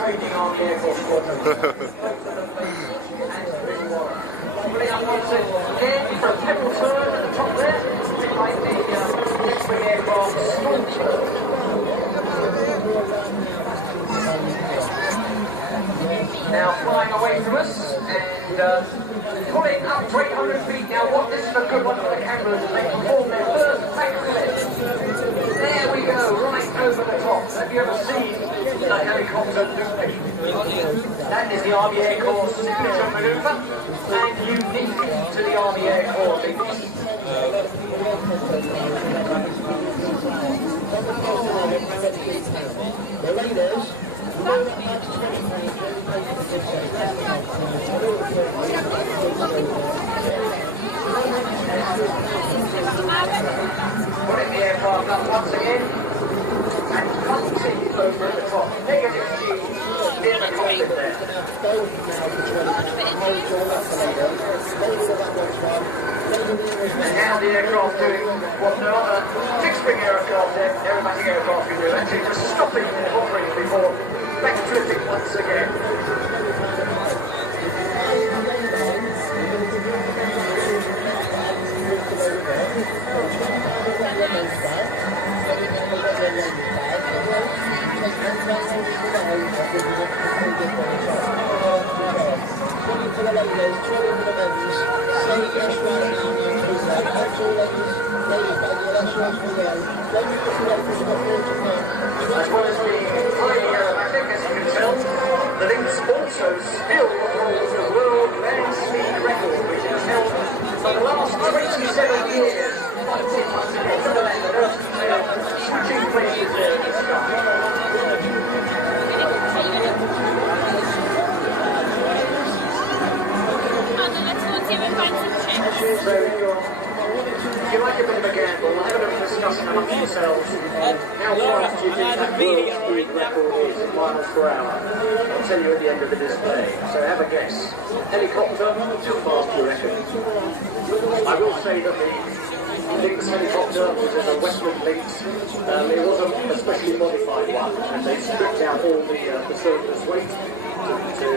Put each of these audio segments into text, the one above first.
training on the airport squadron. Pulling up once again for a pebble turn at the top there, behind the X-wing aircraft Stormberg. Now flying away from us and pulling up to 800 feet. Now what, this is a good one for the cameras as they perform their first backflip. There we go, right over the top. Have you ever seen a helicopter looping? That is the Army Air Corps signature manoeuvre and unique to the Army Air Corps. The raiders. Putting the aircraft up once again and punching over at the top. Negative G in the cockpit there. And now the aircraft doing what no other fixed-wing aircraft, aerobatic aircraft can do, actually just stopping and hovering before backflipping once again. As well as being highly aerobatic, as you can tell, the Lynx also still holds the world land speed record, which has held for the last 27 years. Fighting once again to the left, they are touching places there in the sky. So if you like a bit of a gamble, have a little discussion amongst yourselves. How fast do you think that world speed record is in miles per hour? I'll tell you at the end of the display. So have a guess. Helicopter, how fast do you reckon? I will say that the Lynx helicopter was in the Westland Lynx. It was a specially modified one, and they stripped out all the surplus weight to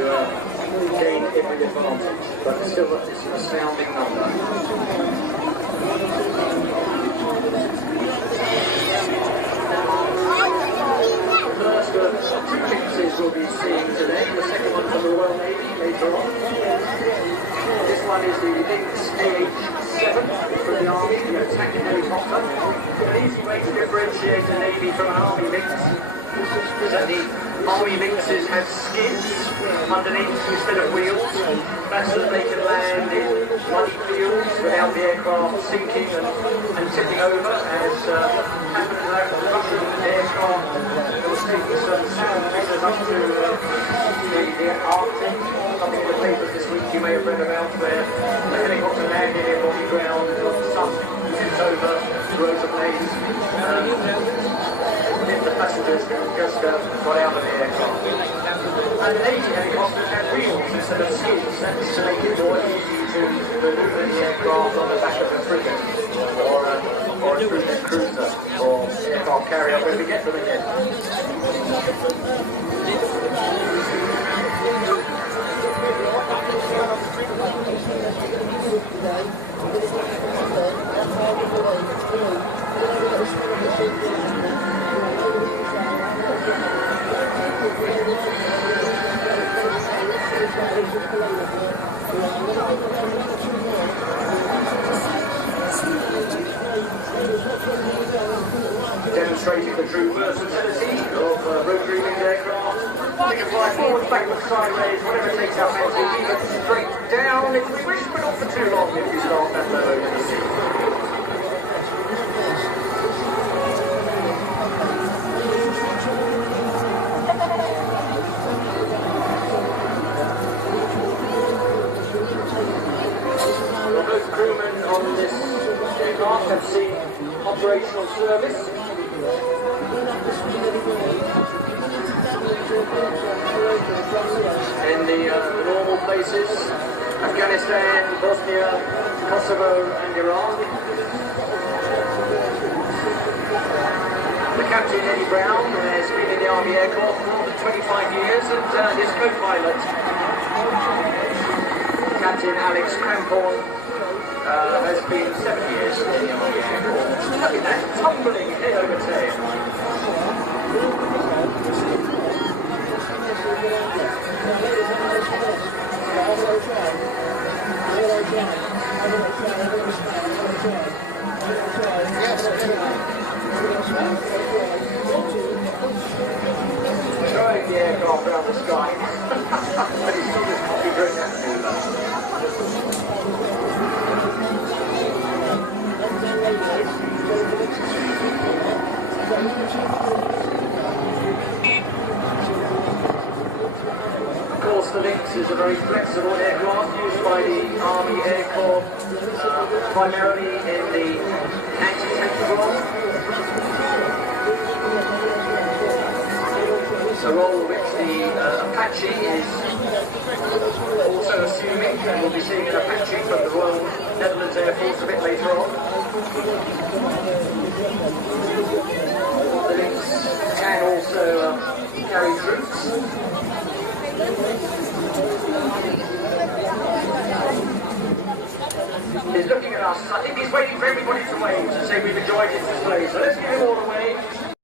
gain every advantage. But still, it's an astounding number. The first of two Lynxes we'll be seeing today. The second one from the Royal Navy later on. This one is the Lynx AH-7 from the Army, the attacking helicopter. An easy way to differentiate the Navy from an Army Lynx is that the Army Lynxes have skids underneath instead of wheels. That's so that they can land in muddy fields without the aircraft sinking and tipping over, as happened with the Russian aircraft that was taking some sailors up to the Arctic. Something in the papers this week you may have read about, where the helicopter landed in rocky ground, got the sun tipped over, rows of blades. The passengers just got out of the aircraft. And Navy helicopters had wheels instead of skids. That's to make it more easy to maneuver the aircraft on the back of a frigate or a cruiser or aircraft carrier when we get them again. Demonstrating the true versatility of rotary winged aircraft. They can fly forward, backwards, sideways, whatever it takes our fancy, even straight down if we wish, but not for too long if you start that low over the sea. Well, both crewmen on this aircraft have seen operational service. In the normal places, Afghanistan, Bosnia, Kosovo and Iran. The captain, Eddie Brown, has been in the Army Air Corps for more than 25 years, and his co-pilot, Captain Alex Cramphorn, has been 7 years in the Army Air Corps. Look at that, tumbling head over tail. Throwing the aircraft around the sky. But he's still just coffee during that maneuver. Of course, the Lynx is a very flexible aircraft used by the Army Air Corps, primarily in the anti-tank role. A role which the Apache is also assuming, and we'll be seeing an Apache from the Royal Netherlands Air Force a bit later on. The Lynx can also carry troops. He's looking at us. I think he's waiting for everybody to wave to say we've enjoyed his display. So let's give him all a wave.